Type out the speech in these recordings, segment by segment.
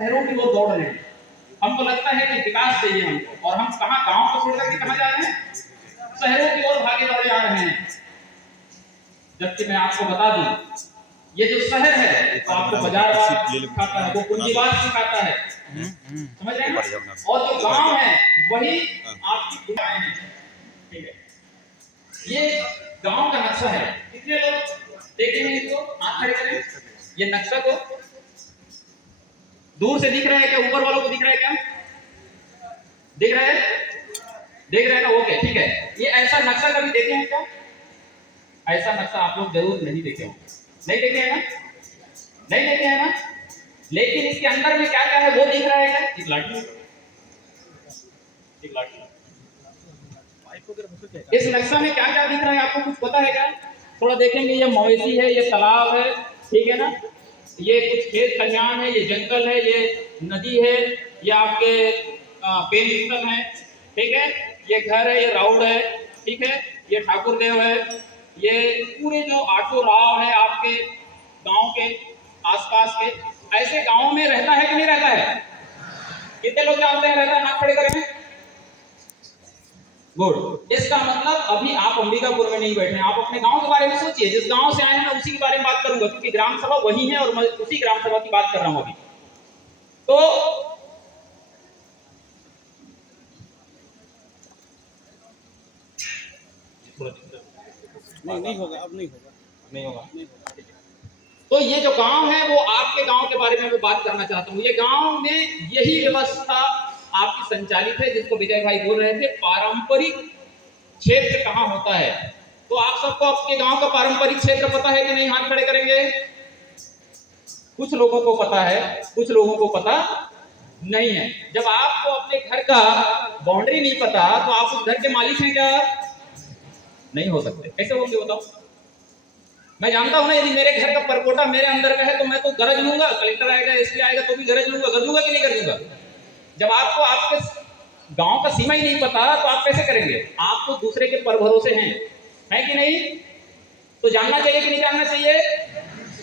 शहरों की ओर दौड़ रहे हैं। हमको लगता है कि विकास चाहिए हमको, और हम कहाँ गांव को छोड़ करके कहाँ जा रहे हैं? शहरों की ओर भागे दौड़े जा रहे हैं। जबकि मैं आपको बता दूं, ये जो शहर है तो आपको बाजारवाद सिखाता है, वो पूंजीवाद सिखाता है, समझ रहे हैं? और जो गांव है वही आपकी दुकान है। ठीक है, ये गांव का नक्शा है। कितने लोग देखेंगे इसको? हाथ खड़े करें। ये नक्शा को दूर से दिख रहा है क्या? ऊपर वालों को दिख रहा है क्या? दिख रहा है? देख रहे हैं ना? ओके, ठीक है। ये ऐसा नक्शा कभी देखे हैं क्या? ऐसा नक्शा आप लोग जरूर नहीं देखे होंगे। नहीं देखे हैं ना? नहीं देखे हैं ना? लेकिन इसके अंदर में क्या क्या है वो दिख रहा है क्या? एक लाठी, एक लाठी। इस नक्शा में क्या क्या दिख रहा है आपको कुछ पता है क्या? थोड़ा देखेंगे। ये मवेशी है, ये तालाब है, ठीक है ना? ये कुछ खेत खलिहान है, ये जंगल है, ये नदी है, ये आपके पेड़ स्थल है, ठीक है? ये घर है, ये राउड है, ठीक है? ये ठाकुर देव है, ये पूरे जो आठों राव है आपके गांव के आसपास के। ऐसे गांव में रहता है कि नहीं रहता है? कितने लोग जानते हैं रहता है? हाथ खड़े करें। गुड। इसका मतलब अभी आप अंबिकापुर में नहीं बैठे हैं, आप अपने गांव के बारे में सोचिए। जिस गांव से आए हैं मैं उसी के बारे में बात करूंगा, क्योंकि ग्राम सभा वही है और मैं उसी ग्राम सभा की बात कर रहा हूं अभी। तो नहीं होगा, अब नहीं होगा, नहीं होगा, नहीं होगा। तो ये जो गांव है वो आपके गांव के बारे में मैं बात करना चाहता हूँ। ये गांव में यही व्यवस्था आपकी संचालित है, जिसको विजय भाई बोल रहे थे पारंपरिक क्षेत्र कहाँ होता है। तो आप सबको आपके गांव का पारंपरिक क्षेत्र पता है कि नहीं? हाथ खड़े करेंगे। कुछ लोगों को पता है, कुछ लोगों को पता नहीं है। जब आपको अपने घर का बाउंड्री नहीं पता तो आप उस घर के मालिक हैं क्या? नहीं हो सकते। कैसे होंगे बताओ? मैं जानता हूं ना, यदि मेरे घर का परकोटा मेरे अंदर का है तो मैं तो गरज लूंगा, कलेक्टर आएगा, एसपी आएगा तो भी गरज लूंगा। गरजूंगा कि नहीं गरजूंगा? जब आपको आपके गांव का सीमा ही नहीं पता तो आप कैसे करेंगे? आप तो दूसरे के पर भरोसे हैं, है कि नहीं? तो जानना चाहिए कि नहीं जानना चाहिए?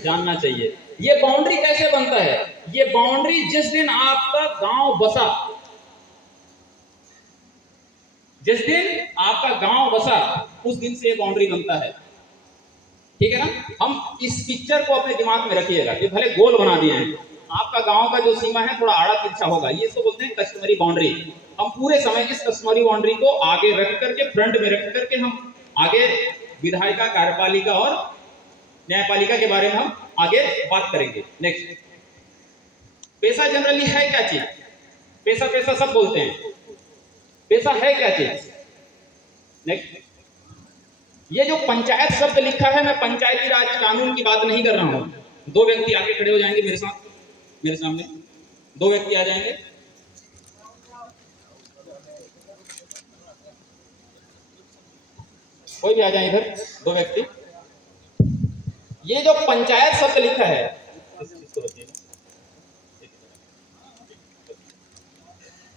जानना चाहिए। ये बाउंड्री कैसे बनता है? ये बाउंड्री जिस दिन आपका गांव बसा, जिस दिन आपका गांव बसा उस दिन से ये बाउंड्री बनता है, ठीक है ना? हम इस पिक्चर को अपने दिमाग में रखिएगा। ये भले गोल बना दिए हैं, आपका गांव का जो सीमा है थोड़ा आड़ा तिरछा होगा, ये इसको बोलते हैं कस्टमरी बाउंड्री। हम पूरे समय इस कस्टमरी बाउंड्री को आगे रख करके, फ्रंट में रख करके हम आगे विधायिका, कार्यपालिका और न्यायपालिका के बारे में हम आगे बात करेंगे। नेक्स्ट, पैसा जनरली है क्या चीज? पैसा पैसा सब बोलते हैं, पैसा है क्या चीज? नेक्स्ट, ये जो पंचायत शब्द लिखा है, मैं पंचायती राज कानून की बात नहीं कर रहा हूं। दो व्यक्ति आगे खड़े हो जाएंगे मेरे साथ, मेरे सामने दो व्यक्ति आ जाएंगे। कोई भी आ जाए इधर, दो व्यक्ति। ये जो पंचायत शब्द लिखा है,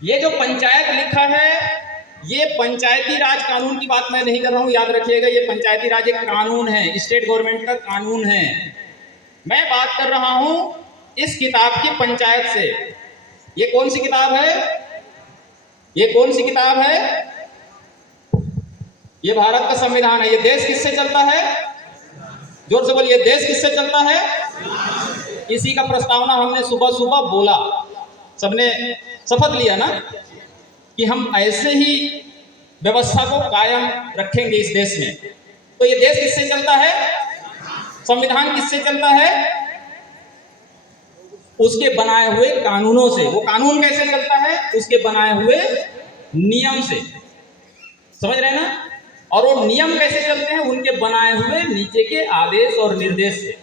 ये जो पंचायत लिखा है, ये पंचायती राज कानून की बात मैं नहीं कर रहा हूं, याद रखिएगा। ये पंचायती राज एक कानून है, स्टेट गवर्नमेंट का कानून है। मैं बात कर रहा हूं इस किताब की, पंचायत से। ये कौन सी किताब है? ये कौन सी किताब है? ये भारत का संविधान है। ये देश किससे चलता है? जोर से बोलिए, देश किससे चलता है? इसी का प्रस्तावना हमने सुबह सुबह बोला, सबने शपथ लिया ना कि हम ऐसे ही व्यवस्था को कायम रखेंगे इस देश में। तो ये देश किससे चलता है? संविधान किससे चलता है? उसके बनाए हुए कानूनों से। वो कानून कैसे चलता है? उसके बनाए हुए नियम से, समझ रहे हैं ना? और वो नियम कैसे चलते हैं? उनके बनाए हुए नीचे के आदेश और निर्देश से।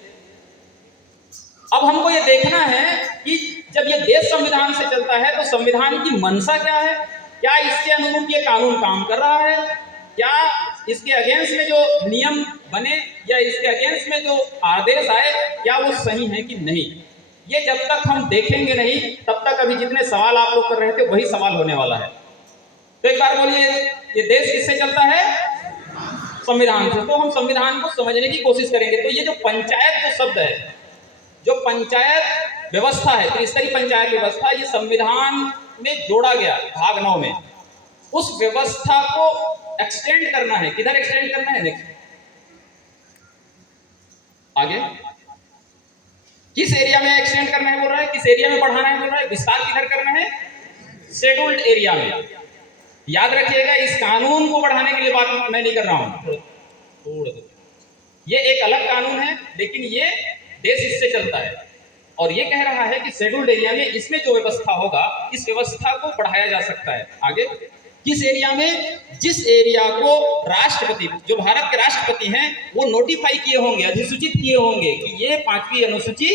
अब हमको ये देखना है कि जब ये देश संविधान से चलता है तो संविधान की मंशा क्या है? क्या इसके अनुरूप ये कानून काम कर रहा है? क्या इसके अगेंस्ट में जो नियम बने या इसके अगेंस्ट में जो आदेश आए, क्या वो सही है कि नहीं? ये जब तक हम देखेंगे नहीं तब तक अभी जितने सवाल आप लोग कर रहे थे वही सवाल होने वाला है। तो एक बार बोलिए, ये देश किससे चलता है? संविधान से। तो हम संविधान को समझने की कोशिश करेंगे। तो ये जो पंचायत जो शब्द है, जो पंचायत व्यवस्था है, त्रिस्तरीय पंचायत व्यवस्था, ये संविधान में जोड़ा गया भाग 9 में। उस व्यवस्था को एक्सटेंड करना है। किधर एक्सटेंड करना है? नेक्स्ट आगे किस एरिया में एक्सटेंड करना है बोल रहा है, किस एरिया में बढ़ाना है बोल रहा है, विस्तार किधर करना है? शेड्यूल्ड एरिया में। याद रखिएगा, इस कानून को बढ़ाने के लिए बात मैं नहीं कर रहा हूं, ये एक अलग कानून है, लेकिन ये देश इससे चलता है और ये कह रहा है कि शेड्यूल्ड एरिया में इसमें जो व्यवस्था होगा, इस व्यवस्था को बढ़ाया जा सकता है। आगे किस एरिया में? जिस एरिया को राष्ट्रपति, जो भारत के राष्ट्रपति हैं, वो नोटिफाई किए होंगे, अधिसूचित किए होंगे कि ये 5वीं अनुसूची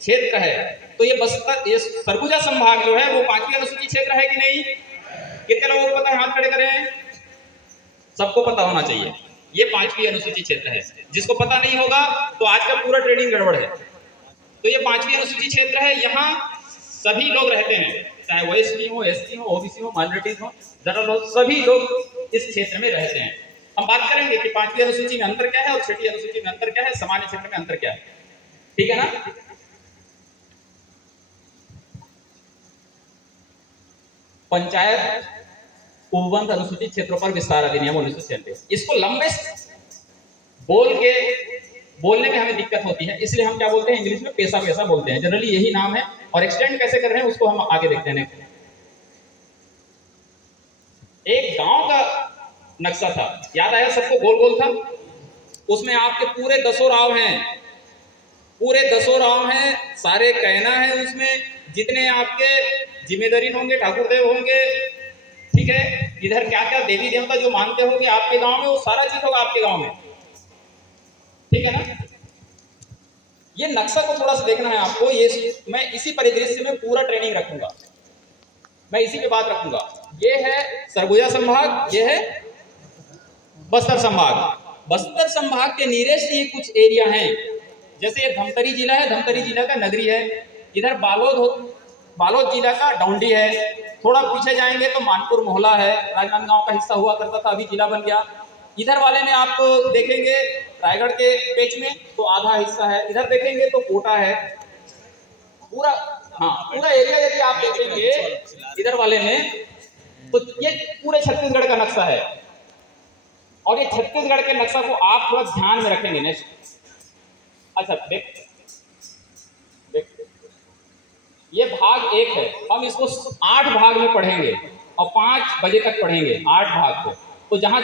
क्षेत्र है। तो ये बस्तर, ये सरगुजा संभाग जो है वो 5वीं अनुसूची क्षेत्र है कि नहीं? कितने लोगों को पता है? हाथ खड़े करें। सबको पता होना चाहिए ये 5वीं अनुसूची क्षेत्र है। जिसको पता नहीं होगा तो आज का पूरा ट्रेनिंग गड़बड़ है। तो ये 5वीं अनुसूची क्षेत्र है, यहाँ सभी लोग रहते हैं, चाहे वो एसटी हो, एससी हो, ओबीसी हो, माइनॉरिटीज हो, जनरल हो, सभी लोग इस क्षेत्र में रहते हैं। हम बात करेंगे कि 5वीं अनुसूची में अंतर क्या है और 6वीं अनुसूची में अंतर क्या है, सामान्य क्षेत्र में अंतर क्या है। ठीक है ना? पंचायत उपबंध अनुसूचित क्षेत्रों पर विस्तार अधिनियम 1996, इसको लंबे बोलने में हमें दिक्कत होती है, इसलिए हम क्या बोलते हैं इंग्लिश में? पेशा पेशा बोलते हैं। जनरली यही नाम है और एक्सटेंड कैसे कर रहे हैं उसको हम आगे देखते हैं। एक गांव का नक्शा था, याद आया सबको? गोल गोल था, उसमें आपके पूरे 10 राव हैं, पूरे 10 राव हैं, सारे कहना है उसमें, जितने आपके जिम्मेदारी होंगे, ठाकुर देव होंगे, ठीक है, इधर क्या क्या देवी देवता जो मानते होंगे आपके गांव में, वो सारा चीज होगा आपके गांव में। ठीक है ना? ये नक्शा को थोड़ा सा देखना है आपको। ये मैं इसी परिदृश्य में पूरा ट्रेनिंग रखूंगा, मैं इसी पे बात रखूंगा। ये है सरगुजा संभाग, ये है बस्तर संभाग। बस्तर संभाग के नियरेस्ट ये कुछ एरिया हैं, जैसे ये धमतरी जिला है, धमतरी जिला का नगरी है। इधर बालोद जिला का डौंडी है। थोड़ा पीछे जाएंगे तो मानपुर मोहला है, राजनांदगांव का हिस्सा हुआ करता था, अभी जिला बन गया। इधर वाले में आप देखेंगे रायगढ़ के पेच में तो आधा हिस्सा है, इधर देखेंगे तो कोटा है पूरा। हाँ, पूरा एरिया यदि आप देखेंगे इधर वाले में तो ये पूरे छत्तीसगढ़ का नक्शा है। और ये छत्तीसगढ़ के नक्शा को आप थोड़ा ध्यान में रखेंगे। नेक्स्ट, अच्छा देख, ये भाग 1 है, हम इसको 8 भाग में पढ़ेंगे और 5 बजे तक पढ़ेंगे 8 भाग को। तो जहां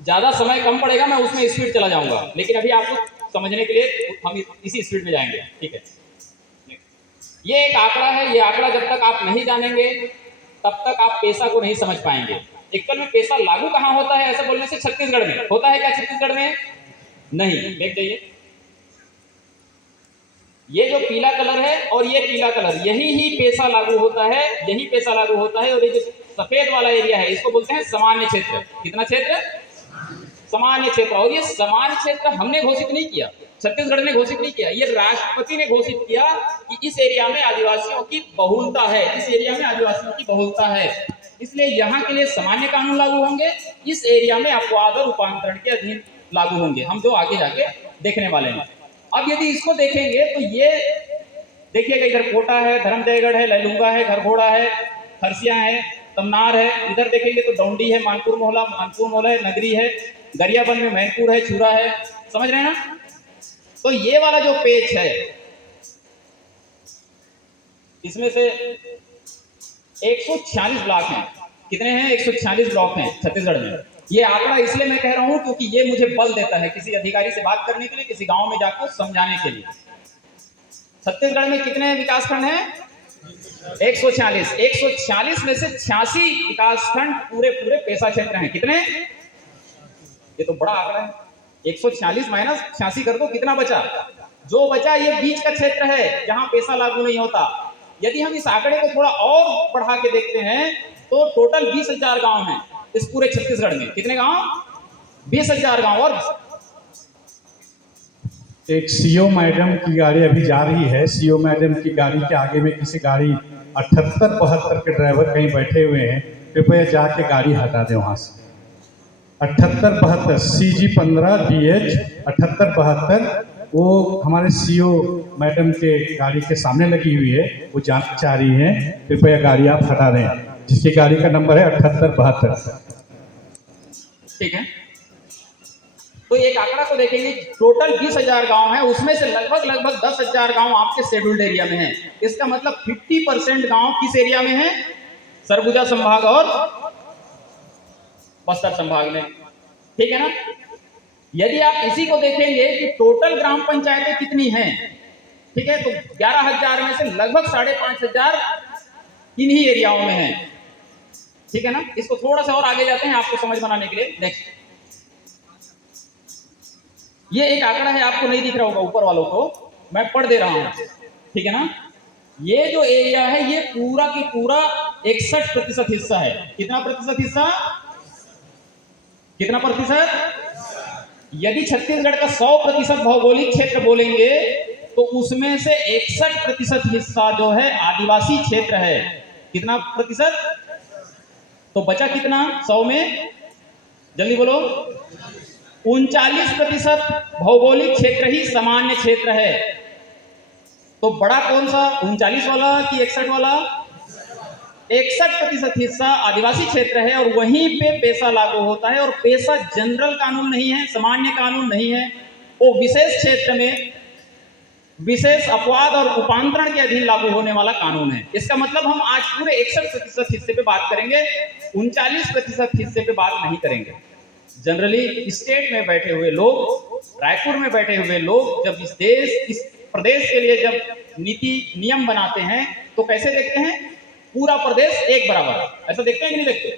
ज्यादा समय कम पड़ेगा मैं उसमें स्पीड चला जाऊंगा, लेकिन अभी आपको समझने के लिए हम इसी स्पीड में जाएंगे। ठीक है, ये एक आंकड़ा है, ये आंकड़ा जब तक आप नहीं जानेंगे तब तक आप पेशा को नहीं समझ पाएंगे। एक्चुअल में पेशा लागू कहाँ होता है ऐसा बोलने से? छत्तीसगढ़ में होता है क्या? छत्तीसगढ़ में नहीं। देख जाइए, ये जो पीला कलर है और ये पीला कलर, यही ही पेशा लागू होता है, यही पेशा लागू होता है। और ये जो सफेद वाला एरिया है इसको बोलते हैं सामान्य क्षेत्र। कितना क्षेत्र? सामान्य क्षेत्र। और ये सामान्य क्षेत्र हमने घोषित नहीं किया, छत्तीसगढ़ ने घोषित नहीं किया, ये राष्ट्रपति ने घोषित किया कि इस एरिया में आदिवासियों की बहुलता है, इस एरिया में आदिवासियों की बहुलता है, इसलिए यहाँ के लिए सामान्य कानून लागू होंगे, इस एरिया में अपवाद और रूपांतरण के अधीन लागू होंगे, हम जो आगे जाके देखने वाले हैं। अब यदि इसको देखेंगे तो ये देखिएगा, इधर कोटा है, धर्मजयगढ़ है, लैलूंगा है, घरघोड़ा है, खरसिया है, तमनार है। इधर देखेंगे तो डौंडी है, मानपुर मोहला है, नगरी है, गरियाबंद में मैनपुर है, छुरा है। समझ रहे हैं ना? तो ये वाला जो पेज है इसमें से 146 ब्लॉक हैं। कितने हैं? 146 ब्लॉक हैं छत्तीसगढ़ में। ये आंकड़ा इसलिए मैं कह रहा हूं क्योंकि ये मुझे बल देता है किसी अधिकारी से बात करने के लिए, किसी गांव में जाकर समझाने के लिए। छत्तीसगढ़ में कितने विकासखंड हैं? 146। 146 में से 86 विकासखंड पूरे पेशा क्षेत्र हैं। कितने? ये तो बड़ा आंकड़ा है। 146 माइनस 86 कर दो, कितना बचा? जो बचा ये बीच का क्षेत्र है जहां पेशा लागू नहीं होता। यदि हम इस आंकड़े को थोड़ा और बढ़ा के देखते हैं तो टोटल 20,000 गांव हैं इस पूरे छत्तीसगढ़ में। कितने गांव? 20,000 गांव। और एक सीओ मैडम की गाड़ी अभी जा रही है, सीओ मैडम की गाड़ी के आगे में किसी गाड़ी 78-72 के ड्राइवर कहीं बैठे हुए हैं, कृपया जाके गाड़ी हटा दें वहाँ से। 78-72 CG 15 DH 78-72 वो हमारे सीओ मैडम के गाड़ी के सामने लगी हुई है, वो जाना चाह रही हैं। कृपया गाड़ी आप हटा दें, जिसकी गाड़ी का नंबर है 7872। ठीक है, तो एक आंकड़ा को देखेंगे, टोटल 20,000 गांव है, उसमें से लगभग 10,000 गांव आपके शेड्यूल्ड एरिया में है। इसका मतलब 50% गांव किस एरिया में है? सरगुजा संभाग और बस्तर संभाग में। ठीक है ना? यदि आप इसी को देखेंगे कि टोटल ग्राम पंचायतें कितनी हैं, ठीक है, तो 11,000 में से लगभग 5,500 इन्हीं एरियाओं में है। ठीक है ना? इसको थोड़ा सा और आगे जाते हैं आपको समझ बनाने के लिए। नेक्स्ट, ये एक आंकड़ा है, आपको नहीं दिख रहा होगा ऊपर वालों को, मैं पढ़ दे रहा हूं। ठीक है ना? ये जो एरिया है ये पूरा की पूरा 61% हिस्सा है। कितना प्रतिशत हिस्सा? कितना प्रतिशत? यदि छत्तीसगढ़ का 100% भौगोलिक क्षेत्र बोलेंगे तो उसमें से 61% हिस्सा जो है आदिवासी क्षेत्र है। कितना प्रतिशत? तो बचा कितना 100 में? जल्दी बोलो। 39% भौगोलिक क्षेत्र ही सामान्य क्षेत्र है। तो बड़ा कौन सा, 39 वाला कि 61 वाला? 61% हिस्सा आदिवासी क्षेत्र है और वहीं पे पेशा लागू होता है। और पेशा जनरल कानून नहीं है, सामान्य कानून नहीं है, वो विशेष क्षेत्र में विशेष अपवाद और उपांतरण के अधीन लागू होने वाला कानून है। इसका मतलब हम आज पूरे 61% हिस्से पे बात करेंगे, 39% हिस्से पे बात नहीं करेंगे। जनरली स्टेट में बैठे हुए लोग, रायपुर में बैठे हुए लोग जब इस प्रदेश के लिए जब नीति नियम बनाते हैं तो कैसे देखते हैं? पूरा प्रदेश एक बराबर है, ऐसा देखते हैं कि नहीं देखते?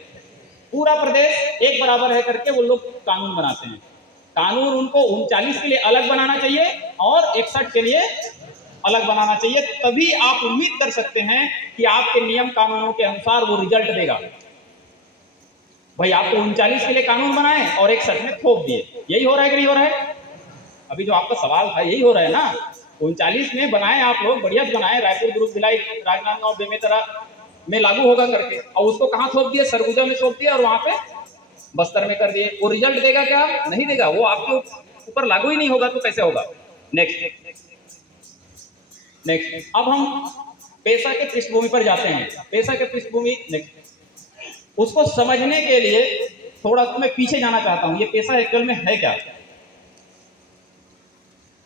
पूरा प्रदेश एक बराबर है करके वो लोग कानून बनाते हैं। कानून उनको 39 के लिए अलग बनाना चाहिए और 61 के लिए अलग बनाना चाहिए, तभी आप उम्मीद कर सकते हैं कि आपके नियम कानूनों के अनुसार वो रिजल्ट देगा। भाई आपको 39 के लिए कानून बनाए और 61 में थोप दिए, यही हो रहा है कि नहीं हो रहा है? अभी जो आपका सवाल था यही हो रहा है ना। 39 में बनाए आप लोग, बढ़िया बनाए, रायपुर दुर्ग भिलाई राजनांदगांव बेमेतरा में लागू होगा करके, और उसको कहां थोप दिए? सरगुजा में थोप दिया और वहां पे बस्तर में कर दिए। वो रिजल्ट देगा क्या? नहीं देगा, वो आपके ऊपर लागू ही नहीं होगा तो कैसे होगा? नेक्स्ट, अब हम पेशा के पृष्ठभूमि पर जाते हैं। पेशा के पृष्ठभूमि, नेक्स्ट, उसको समझने के लिए थोड़ा मैं पीछे जाना चाहता हूं। ये पेशा एक्चुअल में है क्या?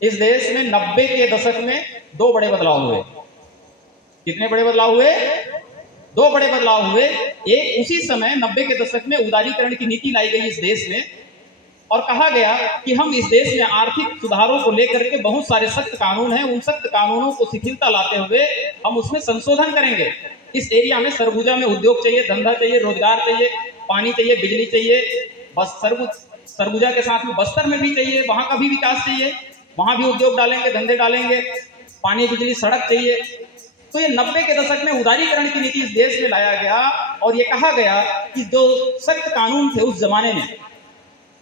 इस देश में 90 के दशक में दो बड़े बदलाव हुए। कितने बड़े बदलाव हुए? दो बड़े बदलाव हुए। एक, उसी समय 90 के दशक में उदारीकरण की नीति लाई गई इस देश में और कहा गया कि हम इस देश में आर्थिक सुधारों को लेकर के बहुत सारे सख्त कानून हैं, उन सख्त कानूनों को शिथिलता लाते हुए हम उसमें संशोधन करेंगे। इस एरिया में, सरगुजा में धंधा चाहिए, रोजगार चाहिए, पानी चाहिए, बिजली चाहिए। बस सरगुजा के साथ में बस्तर में भी चाहिए, वहां का भी विकास चाहिए, वहां भी उद्योग डालेंगे, धंधे डालेंगे, पानी, बिजली, सड़क चाहिए। तो ये 90 के दशक में उदारीकरण की नीति इस देश में लाया गया और ये कहा गया कि जो सख्त कानून थे उस जमाने में,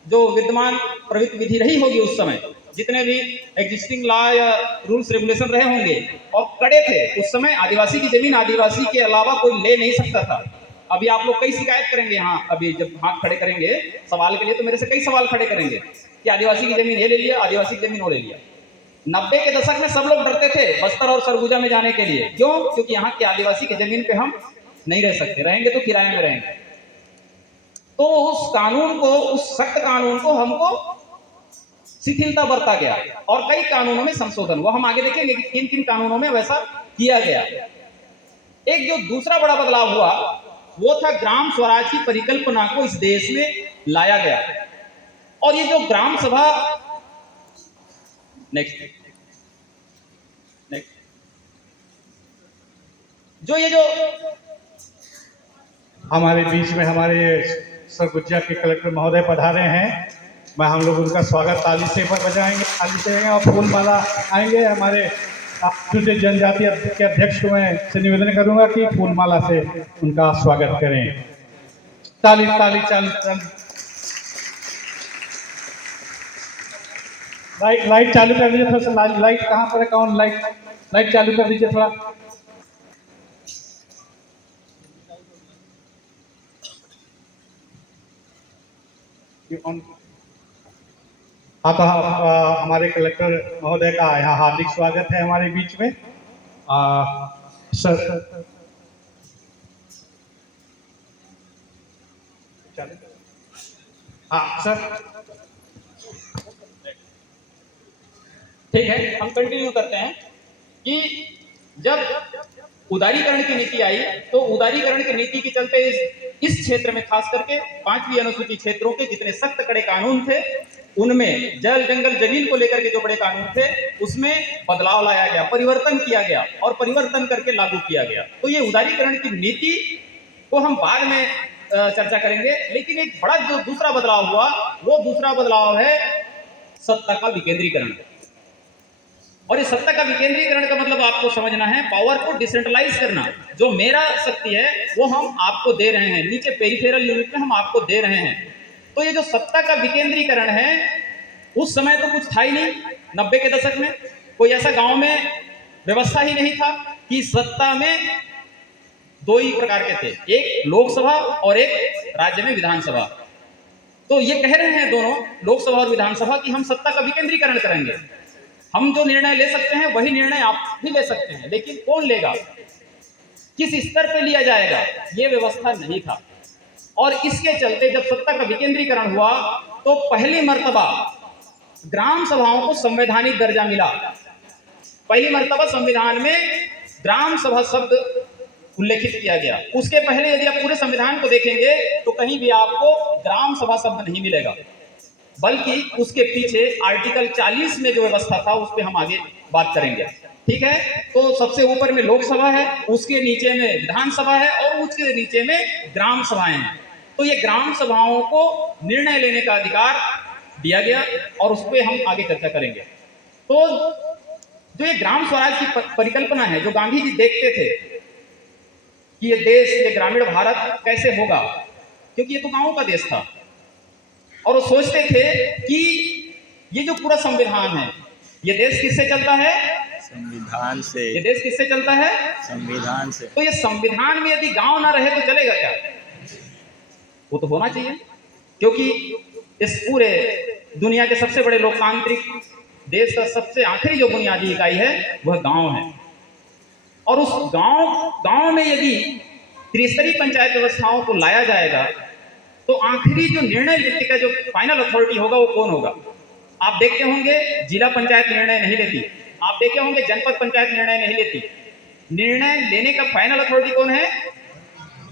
जो विद्यमान प्रवृत्ति विधि रही होगी उस समय, जितने भी एग्जिस्टिंग लॉ या रूल्स रेगुलेशन रहे होंगे और कड़े थे उस समय, आदिवासी की जमीन आदिवासी के अलावा कोई ले नहीं सकता था। अभी आप लोग कई शिकायत करेंगे, हाँ अभी जब हाथ खड़े करेंगे सवाल के लिए तो मेरे से कई सवाल खड़े करेंगे कि आदिवासी की जमीन ये ले लिया, आदिवासी की जमीन वो ले लिया। 90 के दशक में सब लोग डरते थे बस्तर और सरगुजा में जाने के लिए। क्यों? क्योंकि यहाँ के आदिवासी की जमीन पे हम नहीं रह सकते, रहेंगे तो किराए में रहेंगे। तो उस कानून को, उस सख्त कानून को हमको शिथिलता बरता गया और कई कानूनों में संशोधन, वो हम आगे देखेंगे कि किन किन कानूनों में वैसा किया गया। एक जो दूसरा बड़ा बदलाव हुआ वो था ग्राम स्वराज की परिकल्पना को इस देश में लाया गया। और ये जो ग्राम सभा, नेक्स्ट, जो हमारे बीच में हमारे सरगुजा के कलेक्टर महोदय पधारे हैं। मैं हम लोग उनका स्वागत ताली से बजाएंगे, ताली से और फूल माला आएंगे। हमारे अनुसूचित जनजाति के अध्यक्ष को मैं से निवेदन करूंगा कि फूल माला से उनका स्वागत करें। ताली ताली ताली। लाइट चालू कर दीजिए थोड़ा सा। लाइट कहाँ पर है? कौन लाइट चालू कर दीजिए थोड़ा। हाँ तो हमारे कलेक्टर महोदय का यहाँ हार्दिक स्वागत है हमारे बीच में। सर हाँ सर, ठीक है, हम कंटिन्यू करते हैं कि जब उदारीकरण की नीति आई तो उदारीकरण की नीति के चलते इस क्षेत्र में खास करके 5वीं अनुसूची क्षेत्रों के जितने सख्त कड़े कानून थे उनमें जल जंगल जमीन को लेकर के जो बड़े कानून थे उसमें बदलाव लाया गया, परिवर्तन किया गया और परिवर्तन करके लागू किया गया। तो ये उदारीकरण की नीति को हम बाद में चर्चा करेंगे, लेकिन एक बड़ा जो दूसरा बदलाव हुआ वो दूसरा बदलाव है सत्ता का विकेंद्रीकरण। और ये सत्ता का विकेंद्रीकरण का मतलब आपको समझना है पावर को डिसेंट्रलाइज करना। जो मेरा शक्ति है वो हम आपको दे रहे हैं, नीचे पेरिफेरल यूनिट में हम आपको दे रहे हैं। तो ये जो सत्ता का विकेंद्रीकरण है उस समय तो कुछ था ही नहीं। 90 के दशक में कोई ऐसा गांव में व्यवस्था ही नहीं था कि सत्ता में दो ही प्रकार के थे, एक लोकसभा और एक राज्य में विधानसभा। तो ये कह रहे हैं दोनों लोकसभा और विधानसभा कि हम सत्ता का विकेंद्रीकरण करेंगे, हम जो निर्णय ले सकते हैं वही निर्णय आप भी ले सकते हैं, लेकिन कौन लेगा, किस स्तर पे लिया जाएगा, ये व्यवस्था नहीं था। और इसके चलते जब सत्ता का विकेंद्रीकरण हुआ तो पहली मर्तबा ग्राम सभाओं को संवैधानिक दर्जा मिला। पहली मर्तबा संविधान में ग्राम सभा शब्द उल्लेखित किया गया। उसके पहले यदि आप पूरे संविधान को देखेंगे तो कहीं भी आपको ग्राम सभा शब्द नहीं मिलेगा, बल्कि उसके पीछे आर्टिकल 40 में जो व्यवस्था था उस पर हम आगे बात करेंगे। ठीक है, तो सबसे ऊपर में लोकसभा है, उसके नीचे में विधानसभा है और उसके नीचे में ग्राम सभाएं हैं। तो ये ग्राम सभाओं को निर्णय लेने का अधिकार दिया गया और उस पर हम आगे चर्चा करेंगे। तो जो ये ग्राम स्वराज की परिकल्पना है, जो गांधी जी देखते थे कि ये देश, ये ग्रामीण भारत कैसे होगा, क्योंकि ये तो गांवों का देश था, और वो सोचते थे कि ये जो पूरा संविधान है ये देश किससे चलता है, संविधान से। ये देश किससे चलता है, संविधान से। तो ये संविधान में यदि गांव ना रहे तो चलेगा क्या, वो तो होना चाहिए, क्योंकि इस पूरे दुनिया के सबसे बड़े लोकतांत्रिक देश का सबसे आखिरी जो बुनियादी इकाई है वह गांव है। और उस गांव में यदि त्रिस्तरीय पंचायत व्यवस्थाओं को लाया जाएगा तो आखिरी जो निर्णय लेने का जो फाइनल अथॉरिटी होगा वो कौन होगा। आप देखते होंगे जिला पंचायत निर्णय नहीं लेती, आप देखे होंगे जनपद पंचायत निर्णय नहीं लेती। निर्णय लेने का फाइनल अथॉरिटी कौन है,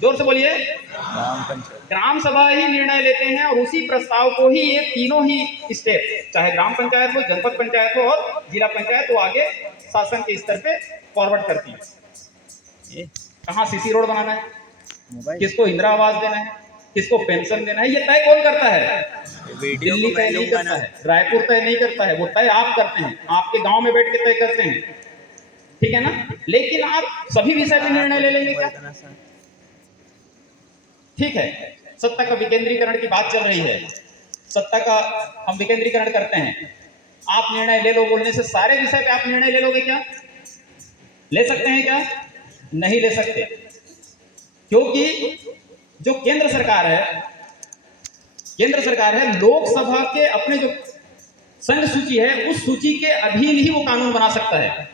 जोर से बोलिए, ग्राम पंचायत। ग्राम सभा ही निर्णय लेते हैं और उसी प्रस्ताव को ही ये तीनों ही स्टेप, चाहे ग्राम पंचायत हो, जनपद पंचायत हो और जिला पंचायत, वो आगे शासन के स्तर पे फॉरवर्ड करती है। कहाँ सीसी रोड बनाना है, किसको इंदिरा आवास देना है, किसको पेंशन देना है, ये तय कौन करता है, दिल्ली तय नहीं करता है, रायपुर तय नहीं करता है, वो तय आप करते हैं, आपके गांव में बैठ के तय करते हैं। ठीक है ना, लेकिन आप सभी विषय पे निर्णय ले लेंगे क्या। ठीक है, सत्ता का विकेंद्रीकरण की बात चल रही है, सत्ता का हम विकेंद्रीकरण करते हैं। आप निर्णय ले लो बोलने से सारे विषय पे आप निर्णय ले लोगे क्या, ले सकते हैं क्या, नहीं ले सकते, क्योंकि जो केंद्र सरकार है लोकसभा के अपने जो संघ सूची है उस सूची के अधीन ही वो कानून बना सकता है।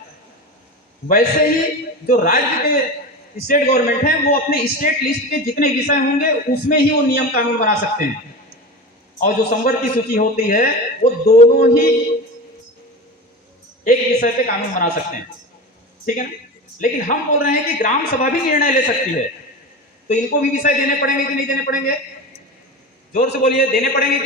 वैसे ही जो राज्य के स्टेट गवर्नमेंट है वो अपने स्टेट लिस्ट के जितने विषय होंगे उसमें ही वो नियम कानून बना सकते हैं, और जो संवर्ग की सूची होती है वो दोनों ही एक विषय पे कानून बना सकते हैं। ठीक है ना, लेकिन हम बोल रहे हैं कि ग्राम सभा भी निर्णय ले सकती है, तो इनको भी विषय देने पड़ेंगे कि नहीं देने पड़ेंगे, जोर से बोलिए, देने पड़ेंगे।